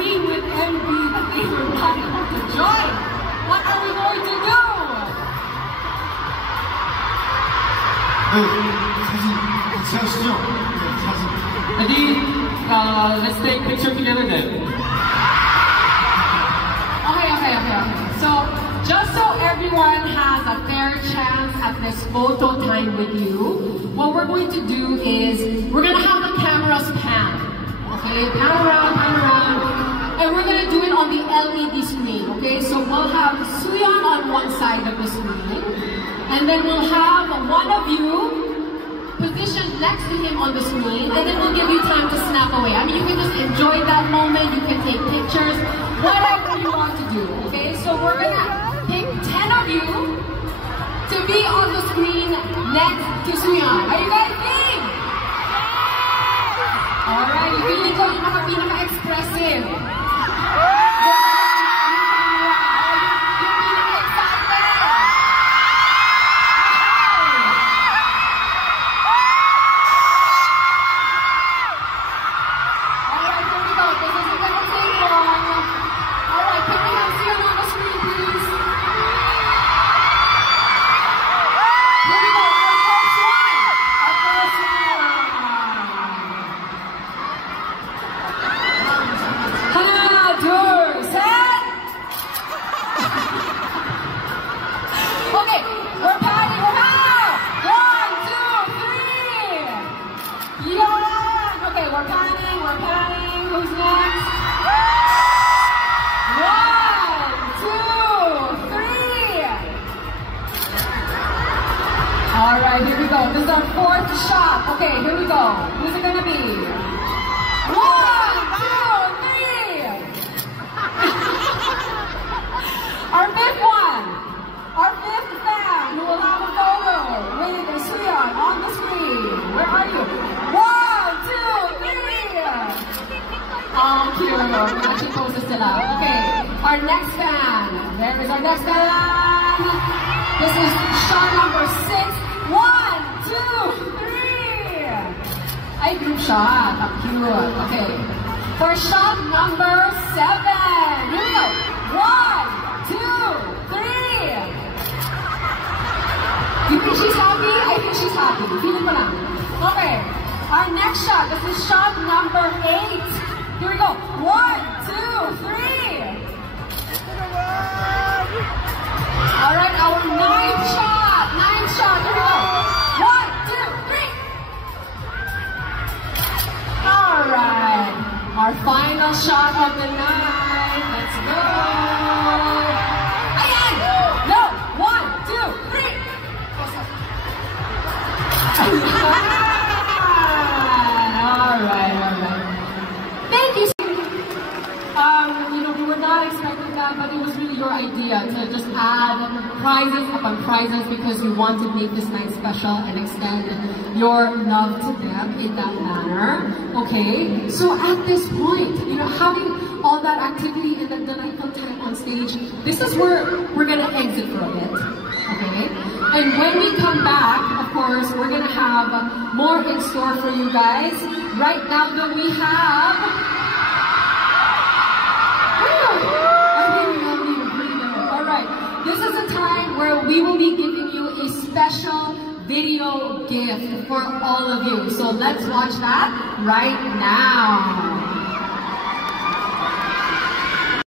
agreeing with MB that they were not able to join. What are we going to do? Let's take a picture together then. Okay. So, just so everyone has a fair chance at this photo time with you, what we're going to do is, we're going to have the cameras pan. Okay, pan around, and we're going to do it on the LED screen. Okay, so we'll have Suyeon on one side of the screen, and then we'll have one of you positioned next to him on the screen, and then we'll give you time to snap away. I mean, you can just enjoy that moment, you can take pictures, whatever you want to do, okay? So we're gonna pick 10 of you to be on the screen next to Suyeon. Are you guys game? Alright, you feeling ko yung pinaka-expressive. Alright, here we go. This is our fourth shot. Okay, here we go. Who's it gonna be? 1, 2, 3! Our fifth one. Our fifth fan who will have a photo with Suyeon on the screen. Where are you? 1, 2, 3! Oh, cute. Matching poses sila. Okay, our next fan. There is our next fan. This is shot number 6. 1, 2, 3! Ay, group shot. How cute. Okay. For shot number 7. Here we go. 1, 2, 3! You think she's happy? I think she's happy. Feeling ko lang. Okay. Our next shot. This is shot number 8. Here we go. 1, 2, 3! Alright, our 9th shot. 9th shot. Here we go. 1, 2, 3! Alright. Our final shot of the night. Let's go. Ayan! No! 1, 2, 3! Alright. Thank you. We were not expecting that, but it was really your idea to just add prizes upon prizes because you want to make this night special and extend your love to them in that manner. Okay, so at this point, having all that activity and the delightful time on stage, this is where we're gonna exit for a bit. Okay, and when we come back, of course, we're gonna have more in store for you guys. Right now, though, we have. Alright, this is a time where we will be giving you a special video gift for all of you. So let's watch that right now.